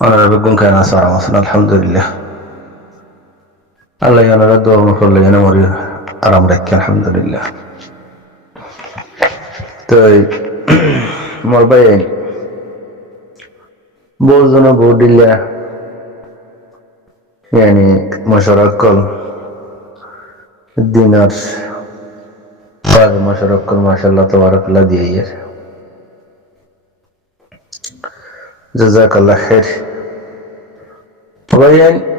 أنا بقول كان أسرع وصلنا الحمد لله. الله يانا ردوا ومفر لي أنا مريض أرام رك الحمد لله. طيب مربعين بوزنا بود الله يعني مشاركة الدينار بعد مشاركة ما شاء الله تبارك الله ديير جزاك الله خير. مربعين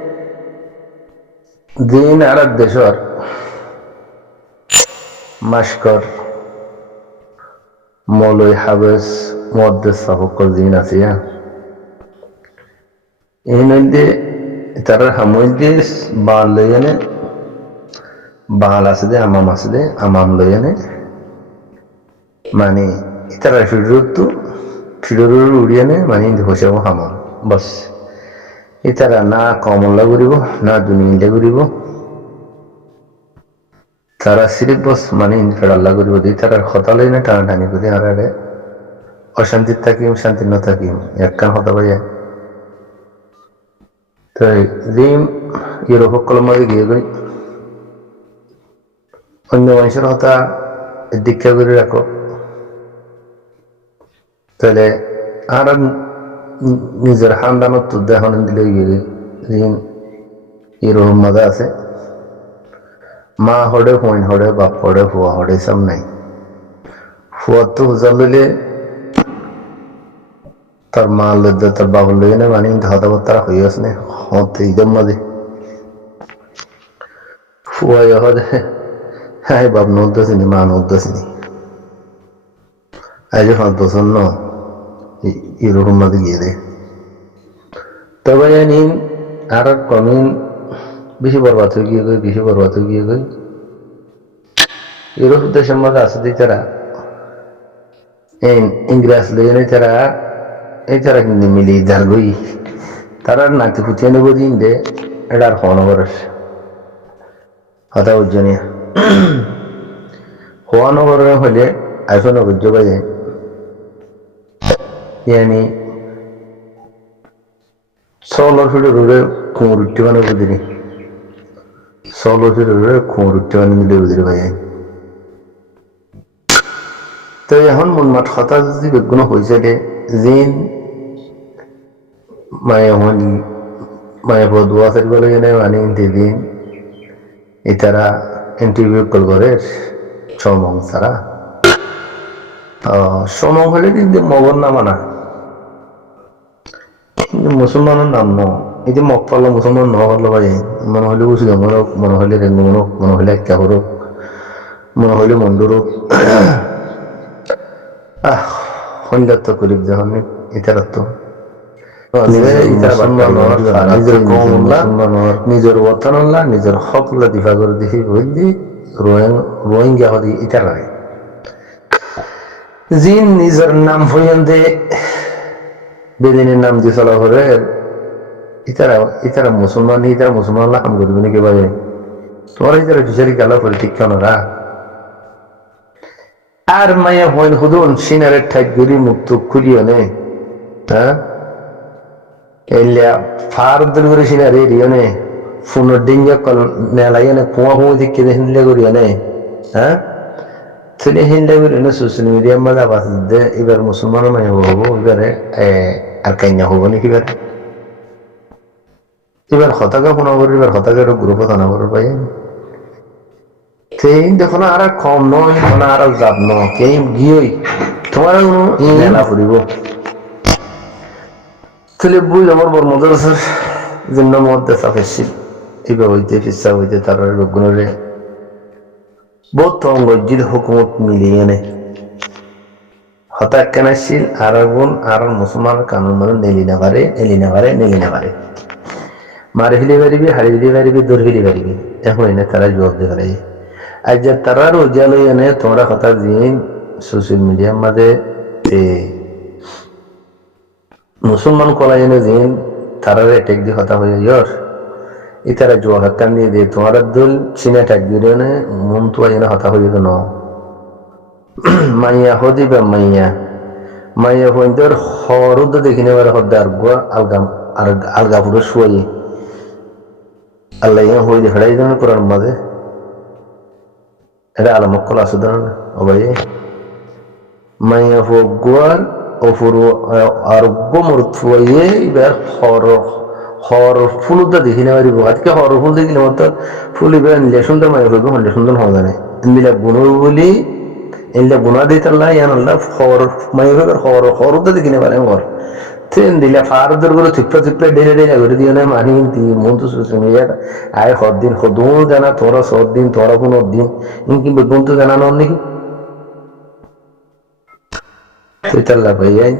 দিন আর দেশর মাস্কর মৌলই হাবেস মুহাদ্দিস সকল দিন আছে এই নদে তার হামুইদে বাল লয়নে বাল আছে দে আমাম লয়নে মানে তারা ফিরুর উড়িয়ানে মানে হোসেব হামাম বাস ইতারা না কমলা করিব না দুনিয়া করিব তারা সিরিপ বস মানে ফেরাল্লা করিব দি তারা কথা লই না টানাটানি করি আর অশান্তি থাকিম শান্তি ন থাকিম একখান কথা পাইয়া তাই জিম ইউরোপ কলমারে গিয়ে গই অন্য মানুষের কথা দীক্ষা করে রাখো তাহলে আর নিজের খানদানত তো দেখন দিলে এরকম মজা আছে মা হড়ে ফোন হড়ে বাপ হড়ে ফুয়া হড়ে সব নাই ফুয়ার তো হুজার লইলে তার মা লইতে তার বাবুর লইয়ে না মানে হতাবার্তা হয়ে আছে না হতে ঈদের মাঝে ফুয়া হদে হ্যাঁ বাপ নদ্দাসিনি মা নদ্দাসিনি আজ হাত বছর ন এরকম মাঝে গিয়ে দে তবে জানি আর কমিন বেশি বরবাদ হয়ে গিয়ে গই ইউরোপ দেশের মধ্যে আছে দি তারা ইংরেজ লইনে তারা এই তারা কিন্তু মিলি ধার গই তারা নাতি ফুটিয়ে নেব দিন দে এটার হন বরস হতা উজ্জনীয় হওয়া নগর হলে আইফোন বুঝ্য পাই yani solo fidore kumurti bana budini solo fidore kumurti bana mile budiri bhai তো এখন মন মাঠ কথা যদি বেগুন হয়েছে জিন মায়ে বদুয়া ফের বলে গেলে মানে দিন এটারা ইন্টারভিউ কল করে সমং তারা সমং হলে কিন্তু মগর না মানা মুসলমানের নাম ন এই যে মক পাল্লা মুসলমান ন হলো ভাই মনে হইলে বুঝি হোক মনে হইলে রেঙ্গু হোক মনে হইলে একটা হোক মনে হইলে মন্ডুর হোক সন্ধ্যার তো করিব যখন এটার তো নিজের বর্তন নিজের হকলা দিফা করে দেখি বুঝলি রোহিঙ্গা হদি এটা রায় জিন নিজের নাম হইয়ান দে বেদিনের নাম দিয়ে চলা করে ইতারা মুসলমান হাম করবে নাকি ভাই তোমার ইতারা ফিসারি গালা করে ঠিক কেন রা আর মায়া হইন হুদুন সিনারের ঠাইট গড়ি মুক্ত খুলিও নে হ্যাঁ এলিয়া ফার করে সিনারে এরিও নে ফোনের ডিঙ্গা কল নেলাইয়া নে কুয়া হুঁ দিকে হিনলে করিও নে হ্যাঁ তিনি হিনলে করিও নে সোশ্যাল মিডিয়ার মধ্যে আবাস দে এবার মুসলমানের মায়া হবো এবারে আর কাইনা হবো নাকি এবার হতাকে ফোন করি এবার হতাকে গ্রুপে থানা করবো পাই সেই দেখো না আর কম নয় আর যাব ন কে গিয়ে তোমার মেলা ফুরিব তাহলে বুঝ আমার বড় মজার আছে জন্য মধ্যে চাপেছিল এবার হইতে ফিসা হইতে তার গুণরে বহুত অঙ্গজির হুকুমত মিলিয়ে নেয় হঠাৎ কেন আসছিল আর গুণ আর মুসলমান কানুন মানে নেলি না পারে মারি ফেলি পারিবি হারি ফেলি পারিবি দৌড় ফেলি পারিবি এখন এনে তারা জবাব দিয়ে পারে আজ যে তারা রোজালই এনে তোমরা কথা দিন সোশ্যাল মিডিয়ার মাঝে মুসলমান কলাই এনে দিন তারা এটেক দিয়ে কথা হয়ে যার এই তারা জোয়া হাক্কান দিয়ে দিয়ে তোমার দল চিনে ঠাক দিয়ে এনে মন তো এনে হতা হয়ে যেত ন মাইয়া হদিবা মাইয়া হইন্দর হরুদ দেখিনে বার হদ্দার গোয়া আর আলগা পুরো শুয়াই আল্লাহ ইয়া হয়ে ফেড়াই দেন কোরআন মাঝে এটা আলমক্কল আছে দেন ভাই মাইয়া ফগুয়ার অফুরু আরব্য মরথুয়ে এবার হর ফুলটা দেখি না পারিব আজকে হর ফুল দেখিলে মতো ফুল এবার নিলে সুন্দর মাইয়া ফগু হলে সুন্দর হওয়া জানে নিলে বুনো বলি এলে বুনা দিতে আল্লাহ ইয়ান আল্লাহ হর মাইয়া ফগর হরটা দেখি না পারে হর ট্রেন দিলে ফারদের করে থিপটা ডেলে ডেলে করে দিয়ে না মানি দি মন তো সুসমিয়া আয় হর দিন হদুন জানা তোরা সদ দিন তোরা কোনো দিন ইনকি বেগুন তো জানা নন নাকি ইতাল্লা ভাইয়াই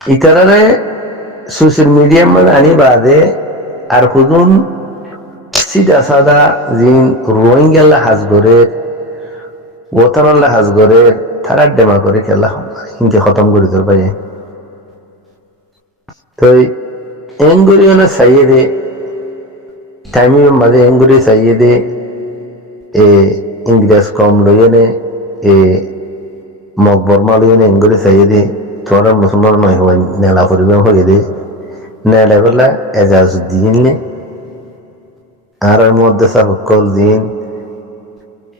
ইতারারে সোশ্যাল মিডিয়ার মধ্যে আনি বাদে আর হুদুন সিধা সাদা জিন রোহিঙ্গা হাজ করে ওতানাল্লা হাজ করে তারা ডেমা করে খেলা ইনকে খতম করে তোর ভাই তো এঙ্গুরি হলো চাইয়ে দে টাইমের মাঝে এঙ্গুরি চাইয়ে দে এ ইংরেজ কম লইয়ে নে এ মকবর মালিয়ে এঙ্গুলি চাইয়ে দে তোরা মুসলমান নয় হওয়াই নেলা পরিবেশ হয়ে দে নেলা বেলা এজাজ দিন নে আর মধ্যে সকল দিন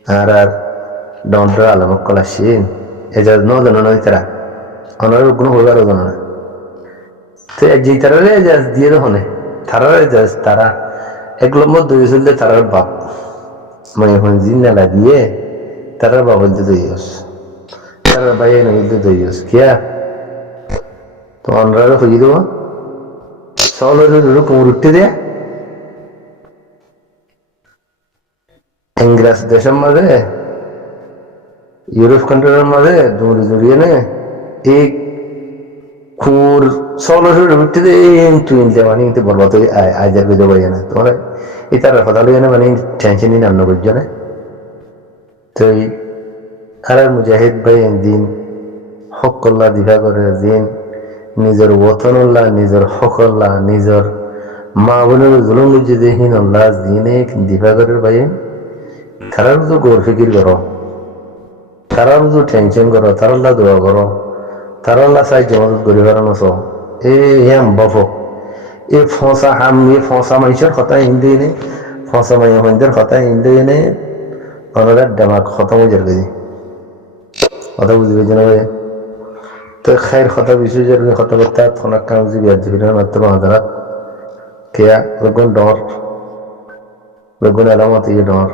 আর ডন্ডর আলমক্কল আসেন এজাজ ন জন নয় তারা অনার কোনো হইবার জন না তো যে তারা এজাজ দিয়ে দোকানে তারা এজাজ তারা এক নম্বর দুই চললে তারার বাপ মানে এখন জিন নেলা দিয়ে তারার বাপ বলতে দুই তারা বাইরে নইতে দুই কিয়া তো অনরা খুঁজি দেবো সকলের কুমুর উঠতে দেয়া ইংরেজ দেশের মাঝে ইউরোপ কান্ট্রির মাঝে দৌড়ি জড়িয়ে নে এই কুমুর সকলের উঠতে দে তুই মানে বরবাদ হয়ে আজার বেঁধে পাই না তোমার এই তার কথা লইয়া না মানে টেনশনই নান্ন করছো না তো আর মুজাহিদ ভাই দিন হকল্লা দিঘা করে দিন নিজের ওতনল্লাহ নিজের হকল্লাহ নিজের মা বোনের জুলুম বুঝে দেখিন আল্লাহ দিনে দিঘা করে ভাই তারার তো গোর ফিকির করো তারার তো টেনশন করো তারাল্লাহ দোয়া করো তারাল্লাহ চাই জমাত করি বেড়ানো সব এম বাপ এ ফসা হাম এ ফসা মানুষের কথা হিন্দি এনে ফসা মাইদের কথা হিন্দি এনে ওনারা ডামাক খতম হয়ে যাবে কথা বুঝবে যেন তো খাইর কথা বিষয় যে কথা বলতে ফোনাক কাম যে বিয়ার দিবি মাত্র মাদারাত কেয়া বেগুন ডর বেগুন আলামত ইয়ে ডর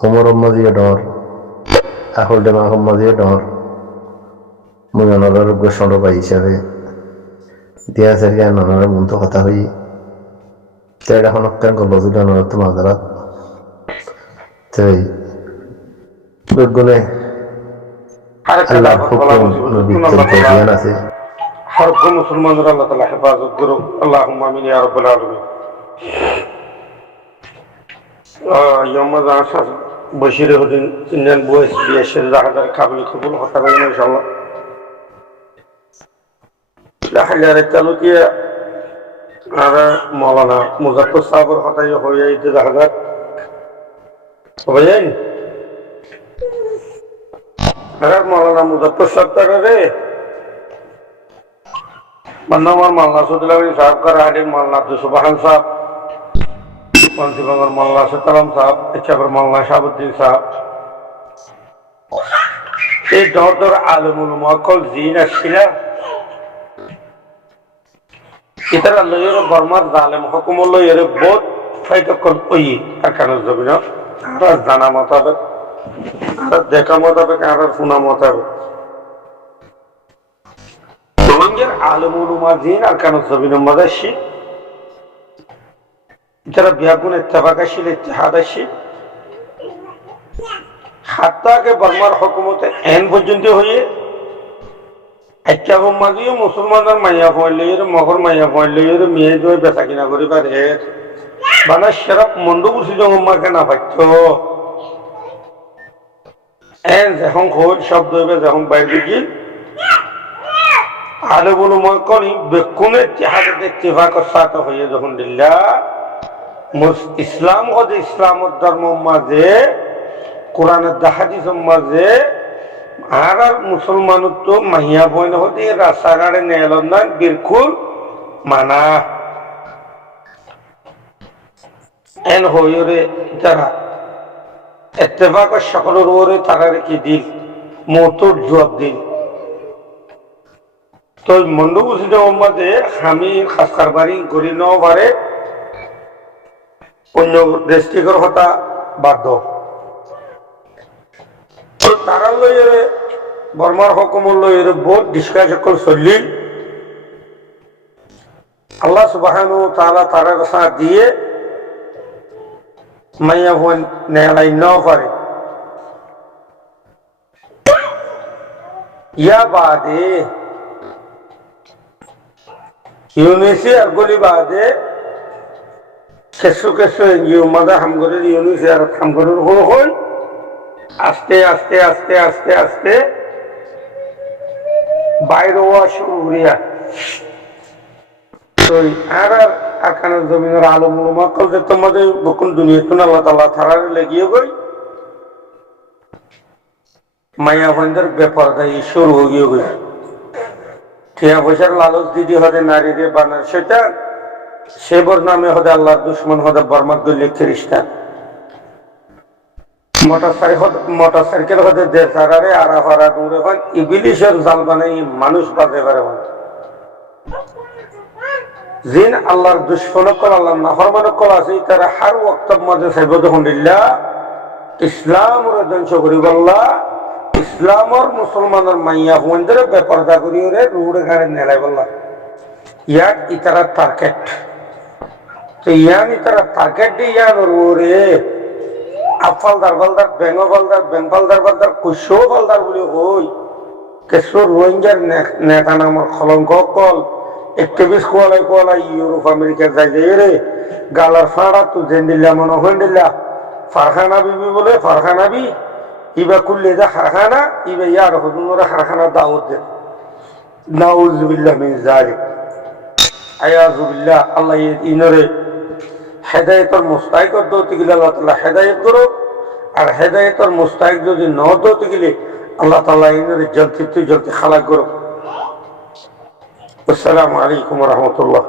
ওমর আম্মদ ইয়ে ডর আহল ডেমা আহম্মদ ইয়ে ডর মুই অনার সড় পাই হিসাবে দিয়া সারিয়া ননার মন তো কথা হই তো এটা হনকান গল্প যদি অনার তো মাদারাত তাই বেগুনে আল্লাহ হুকুম নবী জ্ঞান আছে সর্ব মুসলমানদের আল্লাহ তাআলা হেফাজত করুক আল্লাহুম্মা আমিন ইয়া রাব্বাল আলামিন ইয়ামাজ আশা বশিরে হদিন ইন্ডিয়ান বয়েস বিএসএল হাজার কাবিল কবুল হতা করেন ইনশাআল্লাহ লা হাজারে তালুকিয়া আর মাওলানা মুজাফফর সাহেবের হতাই হয়ে ইতে হাজার বুঝেন আর মাওলানা মুজাফফর সাহেব রে বন্দামার মাওলানা সুদলাবি সাহেব का राहडीर मावलाना अब्दुल सुबहान साहब पंचगंगार मावलाना सतराम साहब इच्छापुर मावलाना शाहबुद्दीन साहब এই দর আলমুল মুআক্কাল জিন আসছিলা ইতারা লয়ের বর্মার জালেম হুকুম লয়ের বহুত ফাইটা কল ওই আকানো জবিন আর জানা মোতাবেক আর দেখা মোতাবেক আর শোনা মোতাবেক রোহিঙ্গার আলমুল মুআজ্জিন আরকানু জবিনের মাদাশি যারা বিয়াগুন ইত্তেফাক আসিল ইত্তেহাদ আসিল হাত্তাকে বর্মার হুকুমতে এন পর্যন্ত হয়ে আচ্ছা মাঝিও মুসলমানের মাইয়া ফয়েলের মগর মাইয়া ফয়েলের মেয়ে দই বেচা কিনা করি পারে বানা সেরা মন্দ বুঝি জমাকে না পাইত এন যখন খোঁজ শব্দ হইবে যখন বাইরে গিয়ে আলমুল মুআক্কাল বেকুনে ইত্তেহাদ ইত্তেফাক সাথে হয়ে যখন দিল্লা ইসলাম হতে ইসলামের ধর্ম মাঝে কোরআনের হাদিসের মাঝে আর আর মুসলমান তো মাহিয়া বইন হতে রাস্তাঘাটে নেলন না বিলকুল মানা এন হইরে যারা এত্তেফাক সকলের ওরে তারা কি দিল মতর জবাব দিল তো মন্দ বুঝিতে মধ্যে আমি খাসকার বাড়ি করি ন পারে অন্য ডিস্ট্রিক্টের কথা বাধ্য তারা লইরে বর্মার হুকুম লইরে বহুত ডিসকাস সকল চললি আল্লাহ সুবহানাহু ওয়া তাআলা তারা সাথ দিয়ে মাইয়া হন নেলাই ন পারে ইয়া বাদে ইউনিসি আর গলি বাদে কেসু কেসু এনজিও মাদা হামগরের ইউনিসি আর হামগরের হল আস্তে আস্তে আস্তে আস্তে আস্তে বাইরে হওয়া শুরু করিয়া তো আর আকানের জমিনের আলো মুলমা করতে তোমাদের বকুন দুনিয়া তুন আল্লাহ তাআলা থারার লেগিয়ে গই মায়া বন্ধের ব্যাপার দায়ী শুরু হয়ে গই টিয়া পয়সার লালচ দিদি হতে নারীরে বানার সেটা সেবর নামে হতে আল্লাহর দুশ্মন হতে বর্মাত গলি খ্রিস্টান মোটরসাইকেল হতে দেশারে আড়া ফাড়া দূরে হন ইবিলিশের জাল বানাই মানুষ বাজে পারে জিন আল্লাহর দুশ্মনকল আল্লাহ নাফরমানকল আছে তারা হার ওয়াক্তের মধ্যে সাইবুল্লাহ ইসলামের ধ্বংস করি বললা ইসলামর মুসলমানের মাইয়া হুমদের বেপরদা করি রে রুড়ে গাড়ি নেলাই বললা ইয়াক ইতারা টার্গেট তো ইয়ান ইতারা টার্গেট দিয়ে ইয়ান রে আফালদার বালদার বেঙ্গলদার বেঙ্গলদার বালদার কুশো বালদার বলে হই কেশর রোহিঙ্গার নেতা নামর খলঙ্ক কল একটিভিস্ট কোয়ালাই কোয়ালাই ইউরোপ আমেরিকা যাই যাই রে গালার ফাড়া তো জেন দিল্লা মনে হইন দিল্লা ফারখানা বিবি বলে ফারখানা বি ইবা কুল্লে যা হারখানা ইবা ইয়ার হুজুরা হারখানা দাওয়াত দেন নাউযুবিল্লাহ মিন যালিক আয়াযুবিল্লাহ আল্লাহ ইনরে হেদায়েতের মুস্তাহিক দৌতে গেলে আল্লাহ তাআলা হেদায়েত করো আর হেদায়েতের মুস্তাহিক যদি ন দৌতে গেলে আল্লাহ তাআলা ইনরে জলদি খালাক করো আসসালামু আলাইকুম ওয়া রাহমাতুল্লাহ